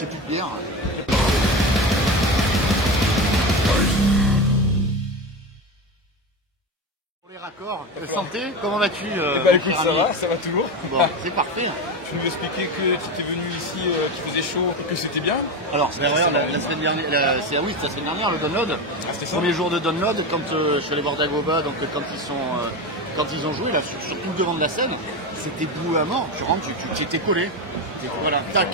j'ai plus de bière. Pour les raccords, santé, comment vas-tu Bah écoute, ça va toujours. Bon, c'est parfait. Tu nous expliquais que tu étais venu ici, qu'il faisait chaud et que c'était bien. Alors, la semaine dernière, c'est la semaine dernière, le download. Ah, c'était ça. Premier jour de download, quand je suis allé voir Dagoba, donc quand ils ont joué, là, surtout devant de la scène, c'était bout à mort. Tu rentres, tu étais collé. Voilà, tac,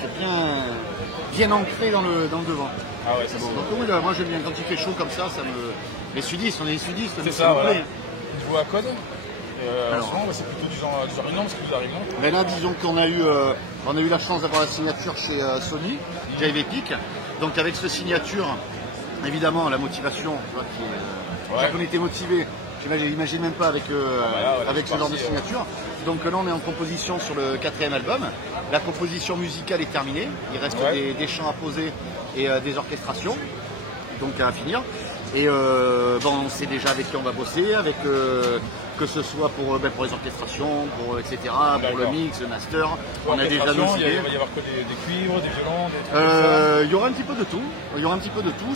bien ancré dans le devant. Ah ouais, c'est bon. bon. Donc oui, là, moi j'aime bien quand il fait chaud comme ça me. Les sudistes, on est les sudistes. C'est ça, voilà. Plaît. Niveau à code, souvent, c'est plutôt du genre énorme ce qui vous arrive, non? Ben là, disons qu'on a eu la chance d'avoir la signature chez Sony, Jive Epic. Donc avec cette signature, évidemment, la motivation, tu vois, déjà qu'on était motivé, j'imagine même pas avec ce genre de signature. Donc là, on est en composition sur le 4e album. La composition musicale est terminée. Il reste des chants à poser et des orchestrations, donc à finir. Et on sait déjà avec qui on va bosser, avec que ce soit pour les orchestrations, etc., pour le mix, le master. On a déjà nos idées. Il va y avoir quoi, des cuivres, des violons, des trucs il y aura un petit peu de tout.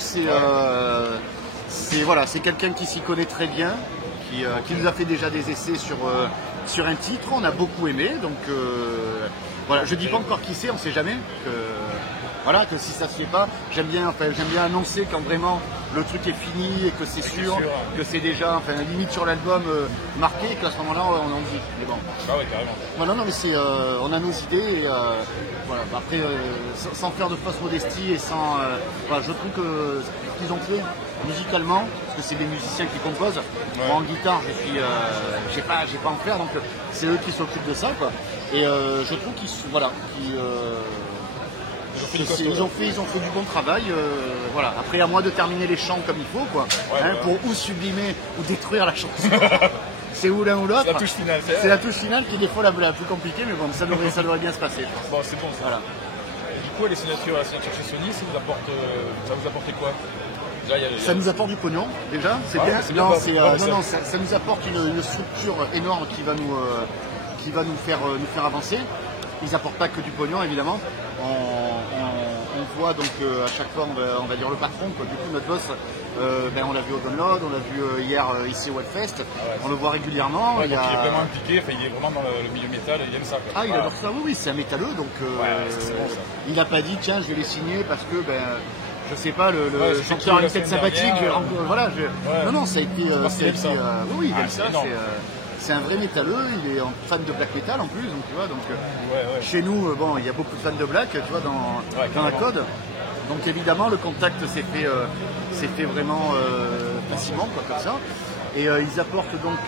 C'est quelqu'un qui s'y connaît très bien, qui nous a fait déjà des essais sur un titre. On a beaucoup aimé, donc voilà. Je dis pas encore qui c'est, on sait jamais. Que si ça se fait pas, j'aime bien annoncer quand vraiment le truc est fini et que c'est sûr, que c'est déjà, limite sur l'album marqué, et qu'à ce moment-là on en dit. Mais bon. Ah ouais, carrément. Voilà, non mais on a nos idées et voilà. Après, sans faire de fausse modestie et sans, je trouve que ce qu'ils ont fait musicalement, parce que c'est des musiciens qui composent. Moi en guitare, j'ai pas à en faire, donc c'est eux qui s'occupent de ça, quoi. Et je trouve ils ont fait du bon travail. Voilà. Après, à moi de terminer les chants comme il faut, quoi. Pour ou sublimer ou détruire la chanson. C'est ou l'un ou l'autre. C'est la touche finale. C'est la touche finale qui est des fois la plus compliquée, mais bon, ça devrait bien se passer. Bon, c'est bon. Ça. Voilà. Et du coup, la signature chez Sony, ça vous apporte quoi? Ça nous apporte du pognon, déjà. C'est bien. Ça nous apporte une structure énorme qui va nous faire avancer. Ils n'apportent pas que du pognon, évidemment. On voit donc à chaque fois, on va dire le patron, quoi. Du coup, notre boss, on l'a vu au download, on l'a vu hier ici au Webfest. On le voit régulièrement. Il est vraiment impliqué, il est vraiment dans le milieu métal, il aime ça, quoi. Ah, il adore ça, oui, c'est un métalleux, donc c'est bon, ça. Il n'a pas dit tiens, je vais les signer parce que je sais pas, le chanteur a une tête sympathique. Non, ça a été. Oui, il aime ça. C'est un vrai métalleux, il est fan de black metal en plus, donc tu vois, chez nous, il y a beaucoup de fans de black, tu vois, dans la code. Donc évidemment, le contact s'est fait vraiment facilement, quoi, comme ça. Et ils apportent donc,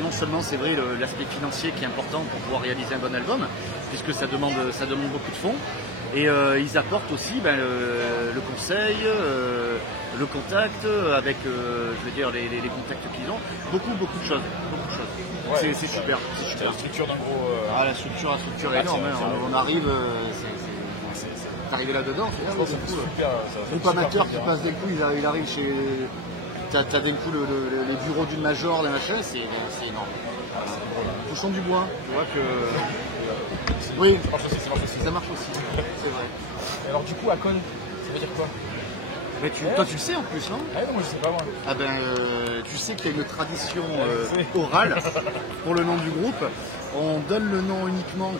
non seulement c'est vrai l'aspect financier qui est important pour pouvoir réaliser un bon album, puisque ça demande beaucoup de fonds. Et ils apportent aussi le conseil, le contact avec, les contacts qu'ils ont. Beaucoup de choses. Ouais, c'est super. C'est la structure d'un gros. La structure est énorme. On arrive. C'est arrivé là-dedans. C'est super. Groupe amateur qui passe d'un coup, il arrive chez. T'as d'un coup les bureaux d'une major, d'un machin, c'est énorme. Touchons du bois. Tu vois que. Oui, ça marche aussi. C'est vrai. Et alors, du coup, Akon, ça veut dire quoi? Mais toi, tu le sais en plus, non? Ah non, moi je sais pas, moi. Tu sais qu'il y a une tradition orale pour le nom du groupe. On donne le nom uniquement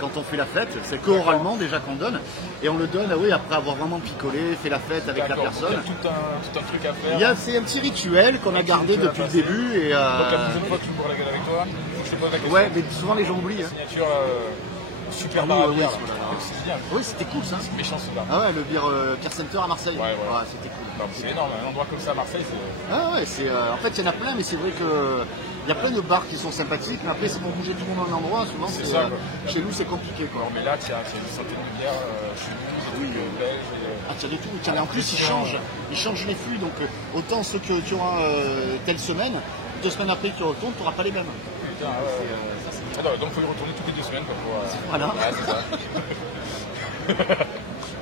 quand on fait la fête. C'est qu'oralement déjà qu'on donne. Et on le donne après avoir vraiment picolé, fait la fête avec la personne. Il y a tout un truc à faire. C'est un petit rituel qu'on a gardé depuis le début. Et, donc la prochaine fois que tu me vois la gueule avec toi, il faut que je te pose la question. Ouais, mais souvent les gens oublient. Signature super oui, c'était cool ça. C'est méchant celui-là. Ah ouais, le Beer Center à Marseille. Ouais, c'était cool. C'est énorme, un endroit comme ça à Marseille, c'est. Ah ouais, en fait, il y en a plein, mais c'est vrai que il y a plein de bars qui sont sympathiques, mais après, c'est pour bouger tout le monde dans un endroit, souvent, c'est ça, chez nous, c'est compliqué, quoi. Non, mais là, il y a une centaine de bières chez nous, belges. Tiens, de tout. En plus, ils changent les flux, donc autant ceux que tu auras telle semaine, 2 semaines après que tu retournes, tu n'auras pas les mêmes. Putain, donc il faut y retourner toutes les 2 semaines, quoi. Voilà. C'est ça.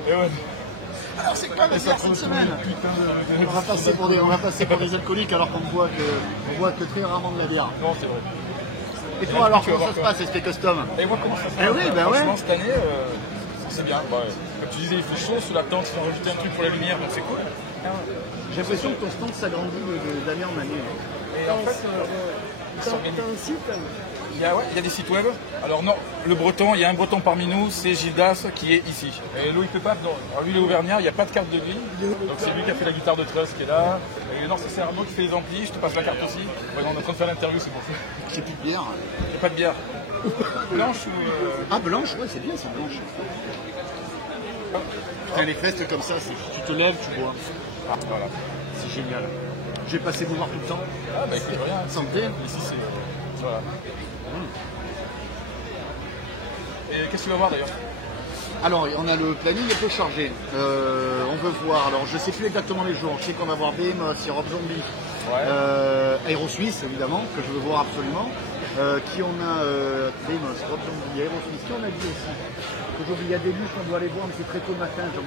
Et ouais. Alors c'est quoi cette semaine? On va passer pour des alcooliques alors qu'on boit que très rarement de la bière. Non, c'est vrai. Et toi alors comment ça se passe, SP Custom? Et moi comment ça se passe? Oui, Franchement, cette année, c'est bien. Ouais. Comme tu disais, il fait chaud sous la tente, ils ont rajouté un truc pour la lumière, donc c'est cool. J'ai l'impression que ton stand s'agrandit d'année en année. Et en fait, T'as un site? il y a des sites web. Alors non, le breton, il y a un breton parmi nous, c'est Gildas qui est ici. Et Loïc Pepaf, lui il est auvergnat, il n'y a pas de carte de grille. Donc c'est lui qui a fait la guitare de Trust qui est là. Et non, c'est Arnaud qui fait les amplis, je te passe la carte aussi. Ouais, on est en train de faire l'interview, c'est pour ça. J'ai plus de bière. Il n'y a pas de bière. Blanche ou... Ah, blanche, ouais, c'est bien, c'est blanche. Putain, les festes comme ça, tu te lèves, tu bois. Ah, voilà. C'est génial. Je vais passer vous voir tout le temps. Ah bah écoute, rien. Santé. Ici c'est... voilà. Et qu'est-ce que tu vas voir d'ailleurs? Alors, on a le planning un peu chargé. On veut voir, alors je sais plus exactement les jours. Je sais qu'on va voir Behemoth, il y a Rob Zombie, Aerosuisse évidemment, que je veux voir absolument. Qui on a Behemoth, Rob Zombie, Aerosuisse, qui on a dit aussi? Aujourd'hui, il y a des bus qu'on doit aller voir, mais c'est très tôt le matin. Donc,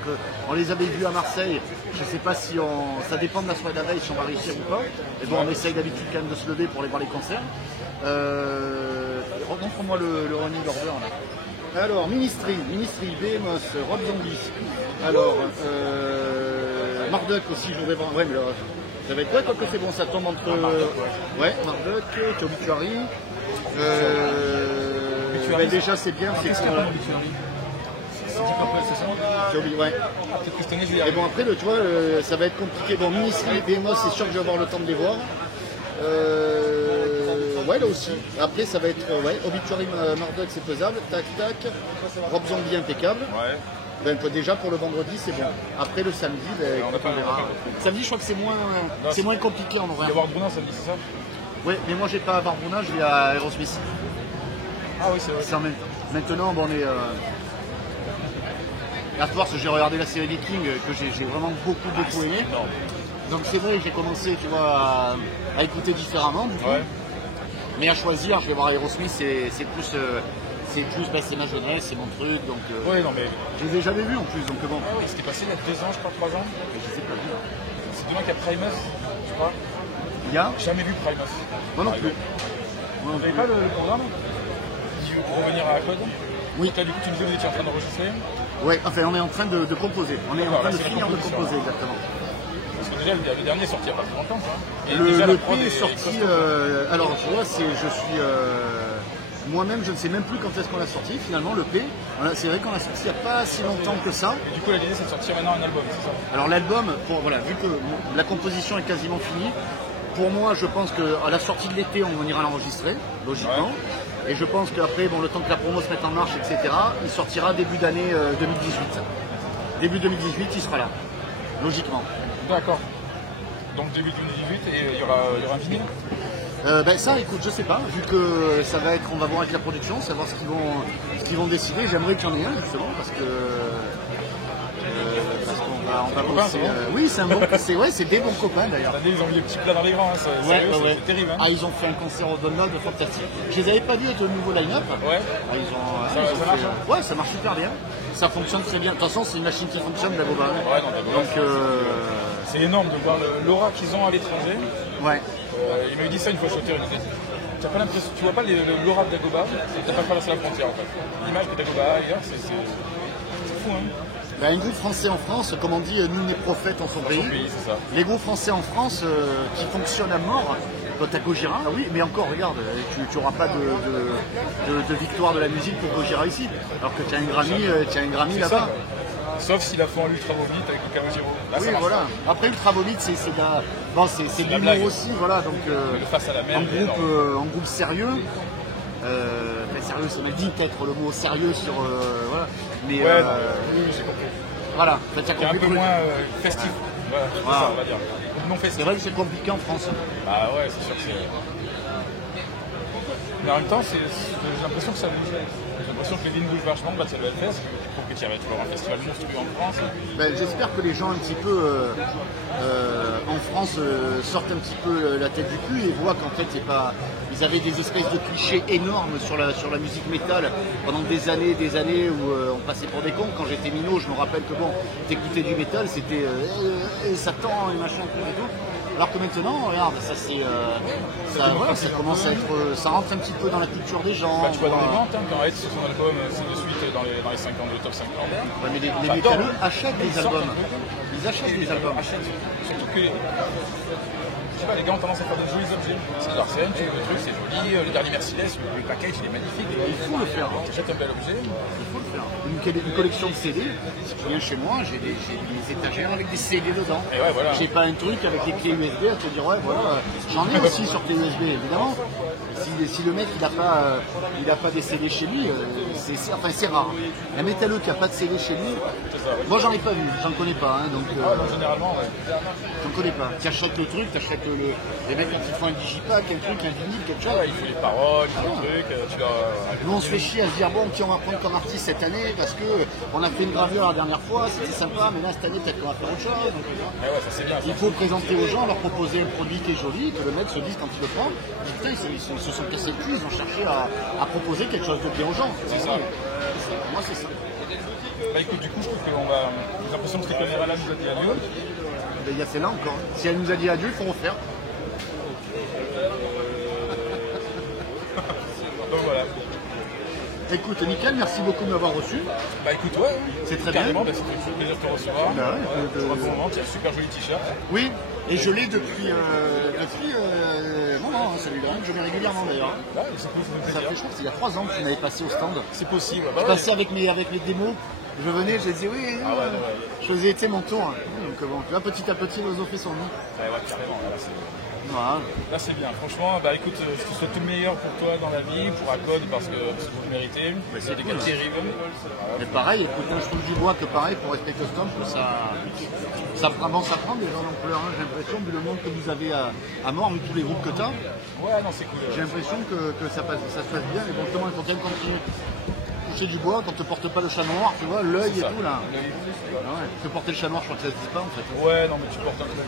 on les avait vus à Marseille. Je ne sais pas si on. Ça dépend de la soirée de la veille, si on va réussir ou pas. Mais bon, on essaye d'habitude quand même de se lever pour aller voir les concerts. Montre-moi le running order là. Alors, Ministry, Behemoth, Rob Zombie. Alors, Marduk aussi, je voudrais voir. Ouais, mais là, ça va être quoi, que c'est bon, ça tombe entre. Ouais, Marduk, Obituary. Ben déjà, c'est bien. Qu'est-ce qu'il y a dans l'Obituary? C'est ça? Ouais. Peut-être que cette année, je vais y Et arriver. bon, après, tu vois, ça va être compliqué. Bon, Ministry et Behemoth, c'est sûr que je vais avoir le temps de les voir. Ouais, là aussi. Après, ça va être Obituary, Marduk, c'est faisable. Tac, tac. Rob Zombie, impeccable. Ouais. Ben, déjà pour le vendredi, c'est bon. Après le samedi, ben, on verra. Samedi, je crois que c'est moins compliqué en Il va horaire. y avoir Bruna samedi, c'est ça? Oui, mais moi, j'ai pas à Barbouna, je vais à Aerosmith. Ah oui, c'est vrai. C'est en même temps. Maintenant, bon, on est. À force, j'ai regardé la série Vikings que j'ai vraiment beaucoup aimé. énorme. Donc c'est vrai que j'ai commencé, tu vois, à écouter différemment du coup. Ouais. Mais à choisir, je vais voir Aerosmith, c'est ma jeunesse, c'est mon truc, donc Ouais, non mais... je les ai jamais vus en plus, donc bon. Ah oui, c'était passé il y a 2 ans, je crois, 3 ans. Je sais pas dire. C'est demain qu'il y a Primus, je crois. Il y a Jamais vu Primus. moi non plus. Vous n'avez pas le programme pour revenir à la code? Oui. Toi, du coup, tu me disais que vous étiez en train d'enregistrer. Ouais, enfin on est en train de composer. On est en D'accord, train là, de c'est la finir de composition. composer exactement. Parce que déjà, le dernier est sorti il n'y a pas très longtemps, quoi. Et Le déjà, la P prod est sorti. Alors tu vois, je suis moi-même, je ne sais même plus quand est-ce qu'on l'a sorti finalement le P. Voilà, c'est vrai qu'on l'a sorti il n'y a pas si longtemps que ça. Et du coup, l'idée, c'est de sortir maintenant un album, c'est ça? Alors l'album, voilà, vu que la composition est quasiment finie, pour moi, je pense qu'à la sortie de l'été, on ira l'enregistrer, logiquement. Et je pense qu'après, bon, le temps que la promo se mette en marche, etc., il sortira début d'année 2018. Début 2018, il sera là, logiquement. D'accord. Donc début 2018, et il y aura un vinyle? Ben ça, écoute, je sais pas, vu que ça va être, on va voir avec la production, savoir ce qu'ils vont décider. J'aimerais qu'il y en ait un justement, parce qu'on va bosser. Oui, c'est un bon, c'est des bons copains d'ailleurs. Cette année, ils ont mis les petits plats dans les grands, hein. C'est terrible. Hein. Ah, ils ont fait un concert au Download fantastique. Je les avais pas vus avec le nouveau line-up. Ouais. Ah, Ça marche, ouais, ça marche super bien. Ça fonctionne très bien. De toute façon, c'est une machine qui fonctionne, Dagoba. Ouais, non, donc, c'est énorme de voir l'aura qu'ils ont à l'étranger. Ouais. Il m'avait dit ça une fois, je suis au Terre. Tu pas l'impression, tu vois pas l'aura de Dagoba, tu n'as pas traversé la frontière en fait. L'image que Dagoba a ailleurs, c'est fou, hein. Ben, un groupe français en France, comme on dit, nul n'est prophète en son pays. C'est ça. Les groupes français en France qui fonctionnent à mort, quand t'as Gojira, oui, mais encore, regarde, tu n'auras pas de victoire de la musique pour Gojira ici. Alors que tu as un Grammy là-bas. Sauf s'il a fait en ultra vomite avec le Calogero. Oui, voilà. Après, ultra vomite, c'est de l'humour aussi, voilà. Donc, face à la mer, en groupe sérieux. Sérieux, ça m'a dit peut-être le mot sérieux sur. Voilà. Mais. Oui, j'ai compris. Voilà. C'est un peu moins festif. Voilà, c'est ça, on va dire. Non festif. C'est vrai que c'est compliqué en France. Ah ouais, c'est sûr que c'est. Mais en même temps, j'ai l'impression que ça bouge. J'ai l'impression que les lignes bougent vachement, ça doit être fait. Je trouve que tu y avais toujours un festival monstrueux en France. Ben, j'espère que les gens un petit peu en France sortent un petit peu la tête du cul et voient qu'en fait c'est pas. Ils avaient des espèces de clichés énormes sur la musique métal pendant des années où on passait pour des cons. Quand j'étais minot, je me rappelle que bon, t'écoutais du métal, c'était Satan et machin et tout. Alors que maintenant, regarde, ça c'est, ça commence à être, ça rentre un petit peu dans la culture des gens. Bah, tu vois dans les ventes, quand Ed son album, c'est de suite dans les 50, le top 50. Ouais, mais les métalleux achètent des albums. Ils achètent des albums. Surtout que je sais pas, les gars ont tendance à faire de jolis objets. C'est de l'arsène, tu vois, le truc, c'est joli. Le dernier Mercedes, le package, il est magnifique. Il faut le faire. Tu achètes un bel objet. Il faut le faire. Une collection de CD. Si tu viens chez moi, j'ai des étagères avec des CD dedans. Et ouais, voilà. J'ai pas un truc avec des clés USB à te dire ouais voilà. J'en ai aussi sur clé USB évidemment. Si le mec il a pas des CD chez lui, c'est rare. Un métalleux qui a pas de CD chez lui, moi j'en ai pas vu, j'en connais pas hein, donc généralement ouais. J'en connais pas. Tu achètes le truc, tu achètes les mecs quand ils font un digipack, un truc, un vinyle, quelque chose. Ouais, il faut les paroles, il faut le truc, tu leur... Nous on se fait chier à se dire bon qui on va prendre comme artiste cette année parce que on a fait une gravure la dernière fois, c'était sympa, mais là cette année peut-être qu'on va faire autre chose. Donc, ouais, ça, c'est bien, il faut présenter aux gens, leur proposer un produit qui est joli, que le mec se dise quand il le prend, putain ils se sont cassés le cul, ils ont cherché à proposer quelque chose de bien aux gens. C'est ça. Pour moi c'est ça. Bah écoute, du coup je trouve qu'on va... J'ai l'impression que Stéphane là nous a dit adieu. Il y a celle-là encore. Si elle nous a dit adieu, il faut refaire. Donc voilà. Écoute, nickel, merci beaucoup de m'avoir reçu. Bah écoute, ouais, c'est très carrément, bien. Bah, c'était un plaisir de te recevoir. Bah ouais, pour un bon moment, tu as un super joli t-shirt. Oui, et je l'ai depuis non, celui-là, je mets régulièrement d'ailleurs. Ouais, c'est cool, Ça fait, je crois que c'est il y a 3 ans que tu m'avais passé au stand. c'est possible. Je passais avec mes démos, je venais, je disais oui, je faisais mon tour. Donc bon, là, petit à petit, l'oiseau fait son nid. Ouais, carrément, Voilà. Là c'est bien, franchement, bah écoute, je te souhaite tout le meilleur pour toi dans la vie, pour Acode, parce que c'est vous le méritez. C'est des cool. gars terribles. Mais pareil, écoute, je trouve du bois que pareil pour Respect Custom, que ça avance à prendre déjà l'ampleur. J'ai l'impression, vu le monde que vous avez à mort, vu tous les groupes que tu as, Ouais, non, c'est cool. j'ai l'impression que ça se passe bien. Mais bon, justement, il faut quand même continuer. Toucher du bois quand on te porte pas le chat noir, tu vois, l'œil et tout là. Ah ouais, te porter le chat noir, je crois que ça se dit pas en fait. Ouais, non, mais tu portes un truc.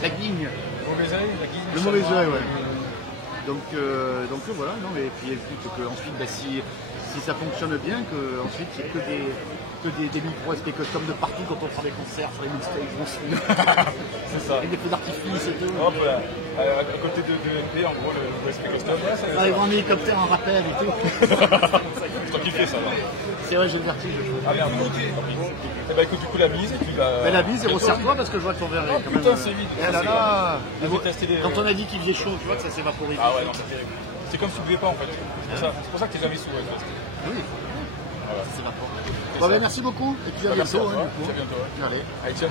La guigne. Le mauvais œil, la guigne. Le mauvais œil, ouais. Donc voilà, non, mais puis écoute, que ensuite, bah, si ça fonctionne bien, que ensuite il n'y ait que des micros SP custom de partout quand on fera des concerts sur les mixtapes. C'est ça. Et des feux d'artifice et tout. Hop là. À côté de MP, en gros, le SP Custom. Ouais, ça Ah, ils vont en hélicoptère en rappel et tout. c'est toi qui fais ça, là. C'est vrai, j'ai le vertige. Ah merde, ok. Eh bah écoute, du coup, la bise, et puis bah. Mais la bise, et resserre-toi parce que je vois ton verre. Oh quand même. putain, c'est vide. Eh là là. Quand on a... a dit qu'il faisait chaud, tu vois que ça s'est vaporisé. Ah ouais, non, c'est terrible. C'est comme si tu buvais pas en fait. C'est pour ça que t'es jamais sous. Ouais, oui. Voilà, c'est vaporé. Bon, ben merci beaucoup. Et puis à bientôt. À bientôt. Allez. Allez, ciao.